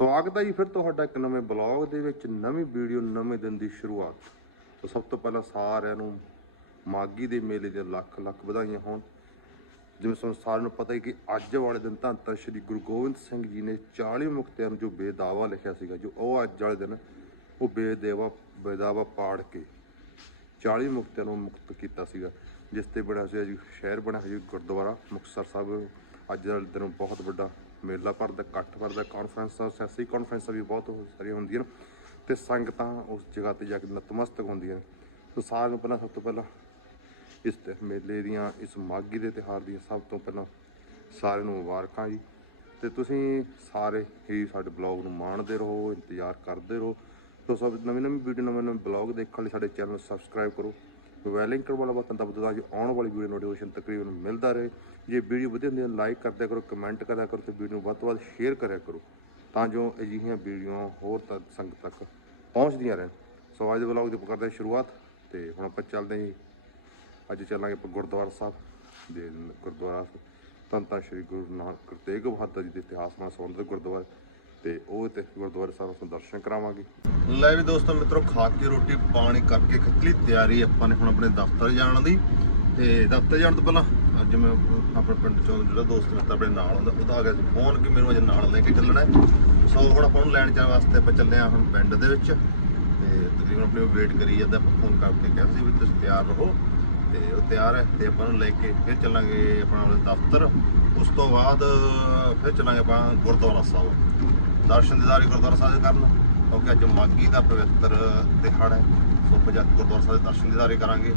ਸਵਾਗਤ ਹੈ ਜੀ ਫਿਰ ਤੁਹਾਡਾ ਇੱਕ ਨਵੇਂ ਬਲੌਗ ਦੇ ਵਿੱਚ, ਨਵੀਂ ਵੀਡੀਓ, ਨਵੇਂ ਦਿਨ ਦੀ ਸ਼ੁਰੂਆਤ। ਤਾਂ ਸਭ ਤੋਂ ਪਹਿਲਾਂ ਸਾਰਿਆਂ ਨੂੰ ਮਾਗੀ ਦੇ ਮੇਲੇ ਦੇ ਲੱਖ ਲੱਖ ਵਧਾਈਆਂ ਹੋਣ। ਜਿਵੇਂ ਤੁਹਾਨੂੰ ਸਾਰਿਆਂ ਨੂੰ ਪਤਾ ਹੀ ਕਿ ਅੱਜ ਵਾਲੇ ਦਿਨ ਤਾਂ ਧੰਨ ਸ਼੍ਰੀ ਗੁਰੂ ਗੋਬਿੰਦ ਸਿੰਘ ਜੀ ਨੇ 40 ਮੁਕਤਿਆਂ ਨੂੰ ਜੋ ਬੇਦਾਵਾ ਲਿਖਿਆ ਸੀਗਾ, ਜੋ ਉਹ ਅੱਜ ਵਾਲੇ ਦਿਨ ਉਹ ਬੇਦੇਵਾ, ਬੇਦਾਵਾ ਪਾੜ ਕੇ 40 ਮੁਕਤਿਆਂ ਨੂੰ ਮੁਕਤ ਕੀਤਾ ਸੀਗਾ, ਜਿਸ ਤੇ ਬਣਿਆ ਸੀ ਜੀ ਸ਼ਹਿਰ ਬਣਿਆ ਸੀ ਗੁਰਦੁਆਰਾ ਮੁਕਤਸਰ ਸਾਹਿਬ। ਅੱਜ ਵਾਲੇ ਦਿਨ ਬਹੁਤ ਵੱਡਾ ਮੇਲਾ ਭਰਦਾ ਇਕੱਠ ਭਰਦਾ ਕਾਨਫਰੰਸਾਂ ਸਿਆਸੀ ਕਾਨਫਰੰਸਾਂ ਵੀ ਬਹੁਤ ਸਾਰੀਆਂ ਹੁੰਦੀਆਂ ਨੇ। ਤੇ ਸੰਗਤਾਂ ਉਸ ਜਗ੍ਹਾ ਤੇ ਜਾ ਕੇ ਨਤਮਸਤਕ ਹੁੰਦੀਆਂ ਨੇ। ਸੋ ਸਾਰਿਆਂ ਨੂੰ ਪਹਿਲਾਂ ਸਭ ਤੋਂ ਪਹਿਲਾਂ ਇਸ ਮੇਲੇ ਦੀਆਂ, ਇਸ ਮਾਗੀ ਦੇ ਤਿਉਹਾਰ ਦੀਆਂ ਸਭ ਤੋਂ ਪਹਿਲਾਂ ਸਾਰਿਆਂ ਨੂੰ ਮੁਬਾਰਕਾਂ ਜੀ। ਤੇ ਤੁਸੀਂ ਸਾਰੇ ਹੀ ਸਾਡੇ ਬਲੌਗ ਨੂੰ ਮਾਣਦੇ ਰਹੋ, ਇੰਤਜ਼ਾਰ ਕਰਦੇ ਰਹੋ। ਸੋ ਸਭ ਨਵੀਂ ਨਵੀਂ ਵੀਡੀਓ ਨਵੇਂ ਨਵੇਂ ਬਲੌਗ ਦੇਖਣ ਲਈ ਸਾਡੇ ਚੈਨਲ ਨੂੰ ਸਬਸਕ੍ਰਾਈਬ ਕਰੋ। ਮੋਬਾਈਲ ਲਿੰਕ ਵਾਲਾ ਬਟਨ ਦਬਾ ਤਾਂ ਜੋ ਆਉਣ ਵਾਲੀ ਵੀਡੀਓ ਨੋਟੀਫਿਕੇਸ਼ਨ ਤਕਰੀਬਨ ਮਿਲਦਾ ਰਹੇ। ਜੇ ਵੀਡੀਓ ਵਧੀਆ ਹੁੰਦੀ ਹੈ ਲਾਈਕ ਕਰਦਿਆ ਕਰੋ ਕਮੈਂਟ ਕਰਿਆ ਕਰੋ ਤੇ ਵੀਡੀਓ ਨੂੰ ਵੱਧ ਤੋਂ ਵੱਧ ਸ਼ੇਅਰ ਕਰਿਆ ਕਰੋ ਤਾਂ ਜੋ ਅਜਿਹੀਆਂ ਵੀਡੀਓ ਹੋਰ ਤੱਕ ਸੰਗਤ ਤੱਕ ਪਹੁੰਚਦੀਆਂ ਰਹਿਣ। ਸੋ ਅੱਜ ਦੇ ਬਲੌਗ ਦੀ ਕਰਦੇ ਹਾਂ ਸ਼ੁਰੂਆਤ ਤੇ ਹੁਣ ਆਪਾਂ ਚੱਲਦੇ ਹਾਂ ਜੀ। ਅੱਜ ਚੱਲਾਂਗੇ ਆਪਾਂ ਗੁਰਦੁਆਰਾ ਸਾਹਿਬ ਦੇ ਗੁਰਦੁਆਰਾ ਧੰਨ ਧੰਨ ਸ਼੍ਰੀ ਗੁਰੂ ਨਾਨਕ ਤੇਗ ਬਹਾਦਰ ਜੀ ਦੇ ਇਤਿਹਾਸ ਨਾਲ ਸੰਬੰਧਿਤ ਗੁਰਦੁਆਰਾ। ਤੇ ਉਹ ਤੇ ਗੁਰਦੁਆਰਾ ਸਾਹਿਬ ਤੋਂ ਦਰਸ਼ਨ ਕਰਾਵਾਂਗੇ। ਲੈ ਵੀ ਦੋਸਤੋ ਮਿੱਤਰੋ, ਖਾ ਕੇ ਰੋਟੀ, ਪਾਣੀ ਕਰਕੇ ਖਤਲੀ ਤਿਆਰੀ ਆਪਾਂ ਨੇ ਹੁਣ ਆਪਣੇ ਦਫ਼ਤਰ ਜਾਣ ਦੀ। ਤੇ ਦਫ਼ਤਰ ਜਾਣ ਤੋਂ ਪਹਿਲਾਂ ਅੱਜ ਮੈਂ ਆਪਣੇ ਪਿੰਡ ਚੋਂ ਜਿਹੜਾ ਦੋਸਤ ਮਿੱਤਰ ਆਪਣੇ ਨਾਲ ਹੁੰਦਾ ਉਹਦਾ ਆ ਗਿਆ ਸੀ ਫੋਨ ਕਿ ਮੈਨੂੰ ਅੱਜ ਨਾਲ ਲੈ ਕੇ ਚੱਲਣਾ ਸੋ ਹੁਣ ਆਪਾਂ ਨੂੰ ਲੈਣ ਜਾਣ ਵਾਸਤੇ ਆਪਾਂ ਚੱਲੇ ਆ ਹੁਣ ਪਿੰਡ ਦੇ ਵਿੱਚ। ਤੇ ਤਕਰੀਬਨ ਆਪਣੇ ਵੇਟ ਕਰੀ ਜਾਂਦਾ, ਆਪਾਂ ਫੋਨ ਕਰਕੇ ਕਹਿੰਦੇ ਸੀ ਵੀ ਤੁਸੀਂ ਤਿਆਰ ਰਹੋ। ਤੇ ਉਹ ਤਿਆਰ ਹੈ ਤੇ ਆਪਾਂ ਨੂੰ ਲੈ ਕੇ ਫਿਰ ਚੱਲਾਂਗੇ ਆਪਣਾ ਦਫ਼ਤਰ। ਉਸ ਤੋਂ ਬਾਅਦ ਫਿਰ ਚੱਲਾਂਗੇ ਆਪਾਂ ਗੁਰਦੁਆਰਾ ਸਾਹਿਬ। ਦਰਸ਼ਨ ਦਿਦਾਰੀ ਗੁਰਦੁਆਰਾ ਸਾਹਿਬ ਦੇ ਕਰਨ। ਕਿਉਂਕਿ ਅੱਜ ਮਾਗੀ ਦਾ ਪਵਿੱਤਰ ਦਿਹਾੜਾ ਹੈ। ਸੋ ਆਪਾਂ ਗੁਰਦੁਆਰਾ ਸਾਹਿਬ ਦੇ ਦਰਸ਼ਨ ਦਿਦਾਰੇ ਕਰਾਂਗੇ।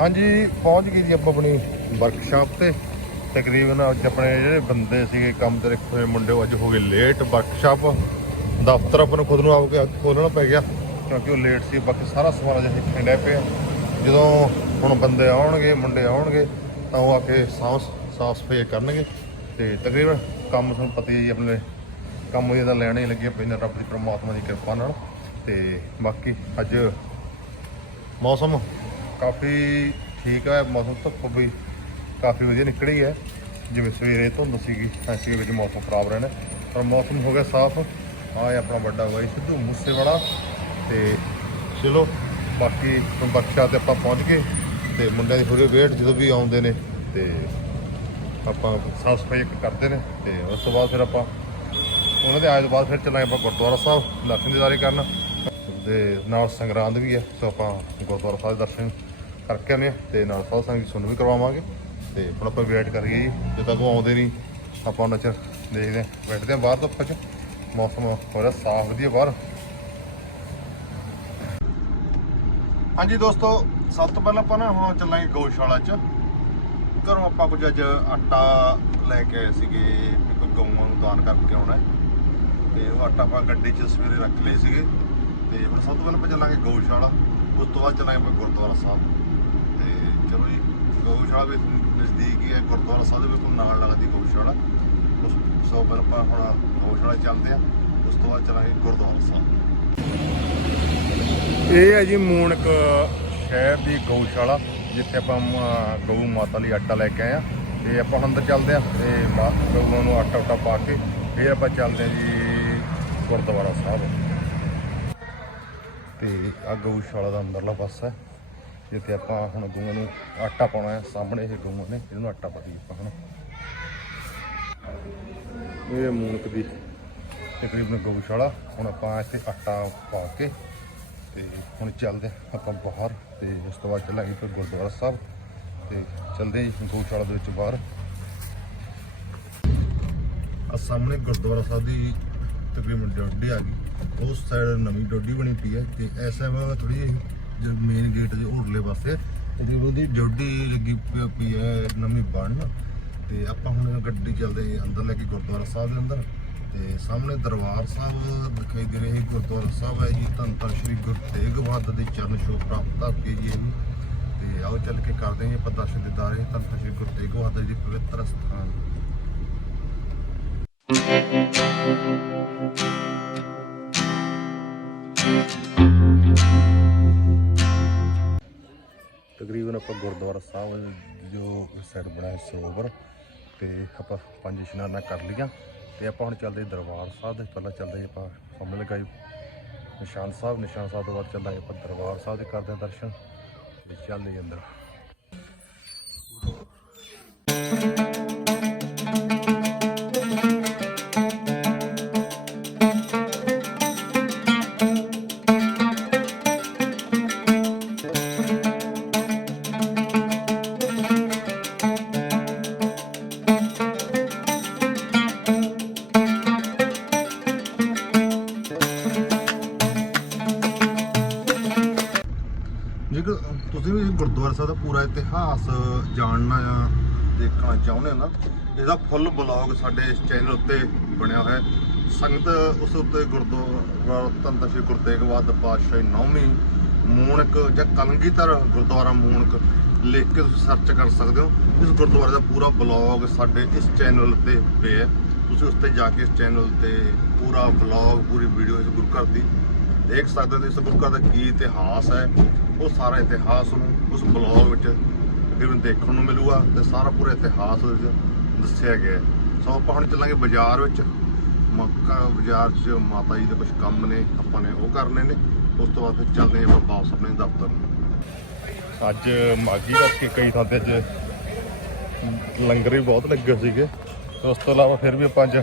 ਹਾਂਜੀ, ਪਹੁੰਚ ਗਏ ਜੀ ਆਪਾਂ ਆਪਣੀ ਵਰਕਸ਼ਾਪ ਤੇ। ਤਕਰੀਬਨ ਅੱਜ ਆਪਣੇ ਜਿਹੜੇ ਬੰਦੇ ਸੀਗੇ, ਕੰਮ ਤੇ ਰੱਖੇ ਹੋਏ ਮੁੰਡੇ, ਉਹ ਅੱਜ ਹੋ ਗਏ ਲੇਟ ਵਰਕਸ਼ਾਪ ਦਫ਼ਤਰ ਆਪਾਂ ਨੂੰ ਖੁਦ ਨੂੰ ਆਪ ਕੇ ਖੋਲਣਾ ਪੈ ਗਿਆ। ਕਿਉਂਕਿ ਉਹ ਲੇਟ ਸੀ, ਬਾਕੀ ਸਾਰਾ ਸਮਾਨ ਅਜੇ ਸਿੱਖਣ ਡੈ ਪਿਆ। ਜਦੋਂ ਹੁਣ ਬੰਦੇ ਆਉਣਗੇ, ਮੁੰਡੇ ਆਉਣਗੇ, ਤਾਂ ਉਹ ਆ ਕੇ ਸਾਫ਼ ਸਾਫ਼ ਸਫ਼ਾਈ ਕਰਨਗੇ। ਤੇ ਤਕਰੀਬਨ ਕੰਮ ਤੁਹਾਨੂੰ ਪਤਾ ਹੀ ਜੀ, ਆਪਣੇ ਕੰਮ ਇਹਦਾ ਲੈਣੇ ਹੀ ਲੱਗੇ ਪਏ ਰੱਬ ਦੀ ਪ੍ਰਮਾਤਮਾ ਦੀ ਕਿਰਪਾ ਨਾਲ। ਤੇ ਬਾਕੀ ਅੱਜ ਮੌਸਮ ਕਾਫੀ ਠੀਕ ਹੈ, ਮੌਸਮ ਧੁੱਪ ਵੀ ਕਾਫੀ ਵਧੀਆ ਨਿਕਲੀ ਹੈ। ਜਿਵੇਂ ਸਵੇਰੇ ਧੁੰਦ ਸੀਗੀ ਐਸੀ ਵਿੱਚ ਮੌਸਮ ਖਰਾਬ ਰਹਿਣਾ। ਪਰ ਮੌਸਮ ਹੋ ਗਿਆ ਸਾਫ਼। ਆਹ ਹੈ ਆਪਣਾ ਵੱਡਾ ਬਾਈ ਸਿੱਧੂ ਮੂਸੇਵਾਲਾ। ਤੇ ਚਲੋ, ਬਾਕੀ ਬਖਸ਼ਾ ਤੇ ਆਪਾਂ ਪਹੁੰਚ ਗਏ। ਤੇ ਮੁੰਡਿਆਂ ਦੀ ਪੂਰੇ ਵੇਟ ਜਦੋਂ ਵੀ ਆਉਂਦੇ ਨੇ, ਤੇ ਆਪਾਂ ਸਾਫ਼ ਸਫ਼ਾਈ ਕਰਦੇ ਨੇ। ਤੇ ਉਸ ਤੋਂ ਬਾਅਦ ਫਿਰ ਆਪਾਂ ਉਹਨਾਂ ਦੇ ਆਏ ਤੋਂ ਬਾਅਦ ਫਿਰ ਚੱਲਾਂਗੇ ਆਪਾਂ ਗੁਰਦੁਆਰਾ ਸਾਹਿਬ, ਦਰਸ਼ਨ ਦਿਦਾਰੇ ਕਰਨ। ਤੇ ਨਾਲ ਸੰਗਰਾਂਦ ਵੀ ਹੈ, ਸੋ ਆਪਾਂ ਗੁਰਦੁਆਰਾ ਸਾਹਿਬ ਦੇ ਦਰਸ਼ਨ ਕਰਕੇ ਆਨੇ ਤੇ ਨਾਲ ਸਾਧ ਸੰਗਤ ਸੁਣ ਵੀ ਕਰਵਾਵਾਂਗੇ। ਤੇ ਹੁਣ ਆਪਾਂ ਵੇਟ ਕਰੀਏ ਜੀ ਜਦੋਂ ਤੱਕ ਉਹ ਆਉਂਦੇ ਨਹੀਂ, ਆਪਾਂ ਉਹਨਾਂ ਚਿਰ ਦੇਖਦੇ ਹਾਂ, ਬੈਠਦੇ ਹਾਂ ਬਾਹਰ ਧੁੱਪ 'ਚ, ਮੌਸਮ ਹੋ ਰਿਹਾ ਸਾਫ਼, ਵਧੀਆ ਬਾਹਰ। ਹਾਂਜੀ ਦੋਸਤੋ, ਸਭ ਤੋਂ ਪਹਿਲਾਂ ਆਪਾਂ ਨਾ ਹੁਣ ਚੱਲਾਂਗੇ ਗਊਸ਼ਾਲਾ 'ਚ। ਘਰੋਂ ਆਪਾਂ ਕੁਝ ਅੱਜ ਆਟਾ ਲੈ ਕੇ ਆਏ ਸੀਗੇ ਕੋਈ ਗਊਆਂ ਨੂੰ ਦਾਨ ਕਰਕੇ ਆਉਣਾ ਹੈ। ਤੇ ਉਹ ਆਟਾ ਆਪਾਂ ਗੱਡੀ 'ਚ ਸਵੇਰੇ ਰੱਖ ਲਏ ਸੀਗੇ। ਤੇ ਹੁਣ ਸਭ ਤੋਂ ਪਹਿਲਾਂ ਆਪਾਂ ਚੱਲਾਂਗੇ ਗਊਸ਼ਾਲਾ, ਉਸ ਤੋਂ ਬਾਅਦ ਚੱਲਾਂਗੇ ਆਪਾਂ ਗੁਰਦੁਆਰਾ ਸਾਹਿਬ। ਤੇ ਚਲੋ ਜੀ ਗਊਸ਼ਾਲਾ ਵੀ ਨਜ਼ਦੀਕ ਹੀ ਹੈ, ਗੁਰਦੁਆਰਾ ਸਾਹਿਬ ਦੇ ਬਿਲਕੁਲ ਨਾਲ ਲੱਗਦੀ ਗਊਸ਼ਾਲਾ ਉਸ ਸੋ ਫਿਰ ਆਪਾਂ ਹੁਣ ਗਊਸ਼ਾਲਾ ਚੱਲਦੇ ਆ ਉਸ ਤੋਂ ਬਾਅਦ ਚੱਲਾਂਗੇ ਗੁਰਦੁਆਰਾ ਸਾਹਿਬ। ਇਹ ਹੈ ਜੀ ਮੂਨਕ ਸ਼ਹਿਰ ਦੀ ਗਊਸ਼ਾਲਾ ਜਿੱਥੇ ਆਪਾਂ ਗਊ ਮਾਤਾ ਲਈ ਆਟਾ ਲੈ ਕੇ ਆਏ ਆ ਤੇ ਆਪਾਂ ਅੰਦਰ ਚੱਲਦੇ ਆ ਤੇ ਮਾ- ਗਊਆਂ ਨੂੰ ਆਟਾ ਉਟਾ ਪਾ ਕੇ ਫਿਰ ਆਪਾਂ ਚੱਲਦੇ ਆ ਜੀ ਗੁਰਦੁਆਰਾ ਸਾਹਿਬ। ਤੇ ਆ ਗਊਸ਼ਾਲਾ ਦਾ ਅੰਦਰਲਾ ਪਾਸਾ ਹੈ। ਜਿੱਥੇ ਆਪਾਂ ਹੁਣ ਗਊਆਂ ਨੂੰ ਆਟਾ ਪਾਉਣਾ ਹੈ ਸਾਹਮਣੇ ਇਹ ਗਊਆਂ ਨੇ ਇਹਨੂੰ ਆਟਾ ਪਾ ਦਈਏ ਆਪਾਂ ਹੁਣ। ਇਹ ਮੂਨਕ ਦੀ ਤਕਰੀਬਨ ਗਊਸ਼ਾਲਾ ਹੁਣ ਆਪਾਂ ਇੱਥੇ ਆਟਾ ਪਾ ਕੇ ਤੇ ਹੁਣ ਚੱਲਦੇ ਆਪਾਂ ਬਾਹਰ ਤੇ ਉਸ ਤੋਂ ਬਾਅਦ ਚੱਲਾਂਗੇ ਫਿਰ ਗੁਰਦੁਆਰਾ ਸਾਹਿਬ ਤੇ ਚੱਲਦੇ ਹਾਂ ਜੀ ਗਊਸ਼ਾਲਾ ਦੇ ਵਿੱਚ ਬਾਹਰ। ਆ ਸਾਹਮਣੇ ਗੁਰਦੁਆਰਾ ਸਾਹਿਬ ਦੀ ਤਕਰੀਬਨ ਡੋਡੀ ਆ ਗਈ ਉਸ ਸਾਈਡ ਨਵੀਂ ਡੋਡੀ ਬਣੀ ਪਈ ਹੈ ਤੇ ਐਸਾ ਵਾ ਥੋੜੀ ਮੇਨ ਗੇਟ ਦੇ ਉਰਲੇ ਪਾਸੇ, ਤੇ ਉਹਦੀ ਡੋਡੀ ਲੱਗੀ ਪਈ- ਹੈ ਨਵੀਂ ਬਣਨ। ਤੇ ਆਪਾਂ ਹੁਣ ਗੱਡੀ ਚੱਲਦੇ ਅੰਦਰ ਲੈ ਕੇ ਗੁਰਦੁਆਰਾ ਸਾਹਿਬ ਦੇ ਅੰਦਰ। ਤੇ ਸਾਹਮਣੇ ਦਰਬਾਰ ਸਾਹਿਬ ਦਿਖਾਈ ਦੇ ਰਿਹਾ ਗੁਰਦੁਆਰਾ ਸਾਹਿਬ ਹੈ ਜੀ, ਧੰਨ ਧੰਨ ਸ਼੍ਰੀ ਗੁਰੂ ਤੇਗ ਬਹਾਦਰ ਦੇ ਚਰਨ ਛੋਹ ਪ੍ਰਾਪਤ ਕਰਕੇ ਜੀ ਤੇ ਆਓ ਚੱਲ ਕੇ ਕਰਦੇ ਹਾਂ ਜੀ ਆਪਾਂ ਦਰਸ਼ਨ ਧੰਨ ਧੰਨ ਸ਼੍ਰੀ ਗੁਰੂ ਤੇਗ ਬਹਾਦਰ ਜੀ ਪਵਿੱਤਰ ਸਥਾਨ। ਤਕਰੀਬਨ ਆਪਾਂ ਗੁਰਦੁਆਰਾ ਸਾਹਿਬ ਜੋ ਸਾਈਡ ਬਣਾਇਆ ਸਰੋਵਰ ਤੇ ਆਪਾਂ ਪੰਜ ਇਸ਼ਨਾਨਾਂ ਕਰ ਲਈਆਂ। ਤੇ ਆਪਾਂ ਹੁਣ ਚੱਲਦੇ ਦਰਬਾਰ ਸਾਹਿਬ ਦੇ, ਪਹਿਲਾਂ ਚੱਲਦੇ ਆਪਾਂ ਸਾਹਮਣੇ ਲਗਾਈ। ਨਿਸ਼ਾਨ ਸਾਹਿਬ ਨਿਸ਼ਾਨ ਸਾਹਿਬ ਤੋਂ ਬਾਅਦ ਚੱਲਾਂਗੇ ਆਪਾਂ ਦਰਬਾਰ ਸਾਹਿਬ ਦੇ ਕਰਦੇ ਹਾਂ ਦਰਸ਼ਨ, ਤੇ ਚੱਲਦੇ ਅੰਦਰ। ਇਤਿਹਾਸ ਜਾਣਨਾ ਜਾਂ ਦੇਖਣਾ ਚਾਹੁੰਦੇ ਹੋ ਨਾ, ਇਹਦਾ ਫੁੱਲ ਬਲੌਗ ਸਾਡੇ ਇਸ ਚੈਨਲ ਉੱਤੇ ਬਣਿਆ ਹੋਇਆ ਸੰਗਤ ਉਸ ਉੱਤੇ ਗੁਰਦੁਆਰਾ ਤੰਤਰ ਸ਼੍ਰੀ ਗੁਰੂ ਤੇਗ ਬਹਾਦਰ ਪਾਤਸ਼ਾਹੀ ਨੌਵੀਂ ਮੂਣਕ ਜਾਂ ਕਲਗੀਧਰ ਗੁਰਦੁਆਰਾ ਮੂਣਕ ਲਿਖ ਕੇ ਤੁਸੀਂ ਸਰਚ ਕਰ ਸਕਦੇ ਹੋ। ਇਸ ਗੁਰਦੁਆਰੇ ਦਾ ਪੂਰਾ ਬਲੌਗ ਸਾਡੇ ਇਸ ਚੈਨਲ ਤੇ ਪਿਆ ਹੈ। ਤੁਸੀਂ ਉਸ ਤੇ ਜਾ ਕੇ ਇਸ ਚੈਨਲ ਤੇ ਪੂਰਾ ਬਲੌਗ ਪੂਰੀ ਵੀਡੀਓ ਇਸ ਗੁਰੂ ਘਰ ਦੀ ਦੇਖ ਸਕਦੇ ਹੋ। ਇਸ ਗੁਰੂ ਘਰ ਦਾ ਕੀ ਇਤਿਹਾਸ ਹੈ, ਉਹ ਸਾਰਾ ਇਤਿਹਾਸ ਨੂੰ ਉਸ ਬਲੌਗ ਵਿੱਚ ਤਕਰੀਬਨ ਦੇਖਣ ਨੂੰ ਮਿਲੂਗਾ ਤੇ ਸਾਰਾ ਪੂਰਾ ਇਤਿਹਾਸ ਉਹਦੇ ਵਿੱਚ ਦੱਸਿਆ ਗਿਆ ਸੋ ਆਪਾਂ ਹੁਣ ਚੱਲਾਂਗੇ ਬਾਜ਼ਾਰ ਵਿੱਚ। ਮੱਕਾ ਬਾਜ਼ਾਰ 'ਚ ਮਾਤਾ ਜੀ ਦੇ ਕੁਝ ਕੰਮ ਨੇ, ਆਪਾਂ ਨੇ ਉਹ ਕਰਨੇ ਨੇ। ਉਸ ਤੋਂ ਬਾਅਦ ਫਿਰ ਚੱਲਦੇ ਹਾਂ ਆਪਾਂ ਵਾਪਸ ਆਪਣੇ ਦਫ਼ਤਰ ਨੂੰ। ਅੱਜ ਮਾਗੀ ਕਰਕੇ ਕਈ ਥਾਂ ਤੇ ਅੱਜ ਲੰਗਰ ਵੀ ਬਹੁਤ ਲੱਗੇ ਸੀਗੇ। ਤੇ ਉਸ ਤੋਂ ਇਲਾਵਾ ਫਿਰ ਵੀ ਆਪਾਂ ਅੱਜ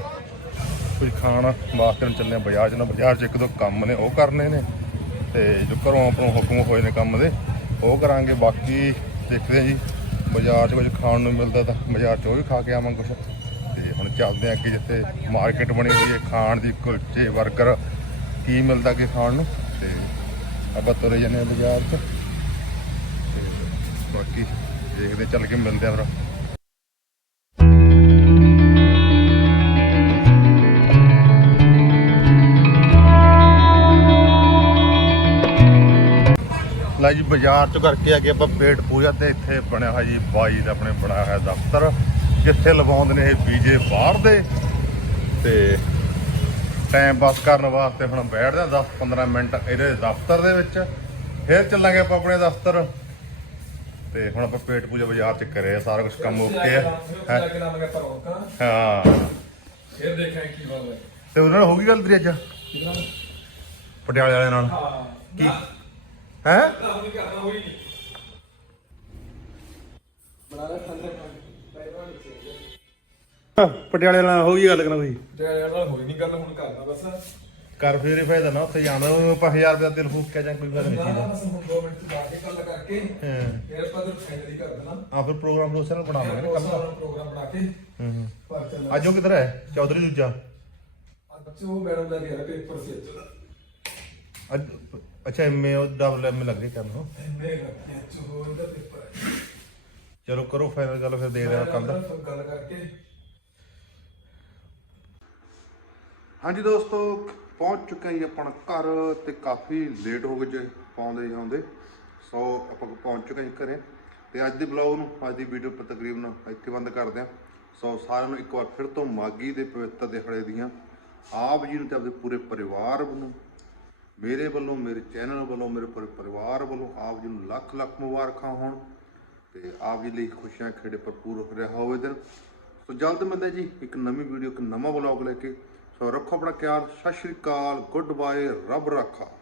ਕੁਝ ਖਾਣ ਵਾਸਤੇ ਨੂੰ ਚੱਲੇ ਹਾਂ ਬਾਜ਼ਾਰ। 'ਚ ਨਾ ਬਾਜ਼ਾਰ 'ਚ ਇੱਕ ਦੋ ਕੰਮ ਨੇ, ਉਹ ਕਰਨੇ ਨੇ। ਤੇ ਜੋ ਘਰੋਂ ਆਪਾਂ ਹੁਕਮ ਹੋਏ ਨੇ ਕੰਮ ਦੇ ਉਹ ਕਰਾਂਗੇ, ਬਾਕੀ ਦੇਖਦੇ ਹਾਂ ਜੀ। ਬਾਜ਼ਾਰ 'ਚ ਕੁਝ ਖਾਣ ਨੂੰ ਮਿਲਦਾ ਤਾਂ ਬਾਜ਼ਾਰ 'ਚ ਉਹ ਵੀ ਖਾ ਕੇ ਆਵਾਂਗੇ ਕੁਝ ਤੇ ਹੁਣ ਚੱਲਦੇ ਹਾਂ ਅੱਗੇ ਜਿੱਥੇ ਮਾਰਕੀਟ ਬਣੀ ਹੋਈ ਹੈ, ਖਾਣ ਦੀ ਕੁਲਚੇ 버ਗਰ ਕੀ ਮਿਲਦਾ ਕਿ ਖਾਣ ਨੂੰ? ਤੇ ਆਪਾਂ ਤੁਰੇ ਜਾਂਦੇ ਹਾਂ ਬਾਜ਼ਾਰ 'ਚ। ਤੇ ਬਾਕੀ ਦੇਖਦੇ ਚੱਲ ਕੇ ਮਿਲਦੇ ਆ ਫਿਰ। ਲੈ ਜੀ ਬਾਜ਼ਾਰ ਚ ਕਰਕੇ ਗਏ ਆਪਾਂ ਪੇਟ ਪੂਜਾ ਤੇ ਇੱਥੇ ਬਣਿਆ ਹੋਇਆ ਜੀ ਬਾਈ ਦਾ ਆਪਣੇ ਬਣਾਇਆ ਹੋਇਆ ਦਫ਼ਤਰ ਜਿੱਥੇ ਲਵਾਉਂਦੇ ਨੇ ਇਹ ਵੀਜੇ ਬਾਹਰ ਦੇ। ਤੇ ਟਾਈਮ ਪਾਸ ਕਰਨ ਵਾਸਤੇ ਹੁਣ ਬੈਠਦੇ ਆ 10 15 ਮਿੰਟ ਇਹਦੇ ਦਫ਼ਤਰ ਦੇ ਵਿੱਚ ਫਿਰ ਚੱਲਾਂਗੇ ਆਪਾਂ ਆਪਣੇ ਦਫ਼ਤਰ। ਤੇ ਹੁਣ ਆਪਾਂ ਪੇਟ ਪੂਜਾ ਬਾਜ਼ਾਰ ਚ ਕਰੇ ਸਾਰਾ ਕੁਝ ਕੰਮ ਓਕੇ ਆ। ਹੈਂ? ਹਾਂ। ਫਿਰ ਦੇਖਾਂ ਕੀ ਬਣਦਾ। ਤੇ ਉਹਨਾਂ ਨਾਲ ਹੋ ਗਈ ਗੱਲ ਤੇਰੀ ਅੱਜ? ਪਟਿਆਲੇ ਵਾਲਿਆਂ ਨਾਲ? ਹਾਂ। ਕੀ? ਹੈ? ਕਰਨਾ ਪਟਿਆਲੇ ਨਾਲ ਹੋ ਗਈ ਗੱਲ ਕਰਾਂ ਕੋਈ ਤੇ ਨਾਲ ਹੋਈ ਨਹੀਂ ਗੱਲ ਹੁਣ ਕਰਨਾ ਬਸ। ਕਰ ਫੇਰ ਫਾਇਦਾ ਨਾ ਉੱਥੇ ਜਾਂਦਾ ਉਹ ਆਪਾਂ 1000 ਰੁਪਏ ਦਿਲ ਫੂਕ ਕੇ ਜਾਂ ਕੋਈ ਗੱਲ ਨਹੀਂ ਨਾ ਬਸ ਹੁਣ 2 ਮਿੰਟ ਜਾ ਕੇ ਗੱਲ ਕਰਕੇ ਹਾਂ। ਫਿਰ ਆਪਾਂ ਤੇ ਫਾਈਨਲੀ ਕਰ ਦੇਣਾ ਆ ਫਿਰ ਪ੍ਰੋਗਰਾਮ ਨਾਲ ਬਣਾਵਾਂਗੇ ਨਾ ਕੱਲ ਵਾਲਾ ਪ੍ਰੋਗਰਾਮ ਬਣਾ ਕੇ ਹੂੰ ਹੂੰ। ਪਰ ਚੱਲਣਾ ਅੱਜ ਉਹ ਕਿੱਧਰ ਹੈ? ਚੌਧਰੀ ਦੂਜਾ? ਅੱਜ ਉਹ ਮੈਡਮ ਦਾ ਗਿਆ ਪੇਪਰ ਸੀ ਅੱਜ ਅੱਜ ਅੱਛਾ ਐਮਏ ਉਹ ਡਬਲ ਐਮਏ ਲੱਗ ਰਹੀ ਕਰਨ ਨੂੰ ਪੇਪਰ ਹੈ। ਚਲੋ ਕਰੋ ਫਾਈਨਲ ਗੱਲ ਫਿਰ ਦੇ ਦੇਣਾ ਕੱਲ ਦਾ। ਗੱਲ ਕਰਕੇ। ਹਾਂਜੀ ਦੋਸਤੋ ਪਹੁੰਚ ਚੁੱਕੇ ਹਾਂ ਜੀ ਆਪਣਾ ਘਰ ਤੇ ਕਾਫੀ ਲੇਟ ਹੋ ਗਏ ਜੇ ਪਾਉਂਦੇ ਜਾਂਦੇ ਸੋ ਆਪਾਂ ਪਹੁੰਚ ਚੁੱਕੇ ਹਾਂ ਘਰੇ। ਤੇ ਅੱਜ ਦੇ ਬਲੌਗ ਨੂੰ ਅੱਜ ਦੀ ਵੀਡੀਓ ਪਰ ਤਕਰੀਬਨ ਇੱਥੇ ਬੰਦ ਕਰਦੇ ਹਾਂ। ਸੋ ਸਾਰਿਆਂ ਨੂੰ ਇੱਕ ਵਾਰ ਫਿਰ ਤੋਂ ਮਾਗੀ ਦੇ ਪਵਿੱਤਰ ਦਿਹਾੜੇ ਦੀਆਂ ਆਪ ਜੀ ਨੂੰ ਤੇ ਆਪਣੇ ਪੂਰੇ ਪਰਿਵਾਰ ਵੱਲੋਂ ਮੇਰੇ ਵੱਲੋਂ, ਮੇਰੇ ਚੈਨਲ ਵੱਲੋਂ, ਮੇਰੇ ਪੂਰੇ, ਪਰਿਵਾਰ ਵੱਲੋਂ ਆਪ ਜੀ ਨੂੰ ਲੱਖ ਲੱਖ ਮੁਬਾਰਕਾਂ ਹੋਣ ਤੇ ਆਪ ਜੀ ਲਈ ਖੁਸ਼ੀਆਂ ਖੇੜੇ ਭਰਪੂਰ ਰਿਹਾ ਹੋਵੇ ਦਿਨ। ਸੋ ਜਲਦ ਮਿਲਦੇ ਜੀ ਇੱਕ ਨਵੀਂ ਵੀਡੀਓ, ਇੱਕ ਨਵਾਂ ਵਲੌਗ ਲੈ ਕੇ। ਸੋ ਰੱਖੋ ਆਪਣਾ ਖਿਆਲ, ਸਤਿ ਸ਼੍ਰੀ ਅਕਾਲ, ਗੁੱਡ ਬਾਏ, ਰੱਬ ਰੱਖਾ।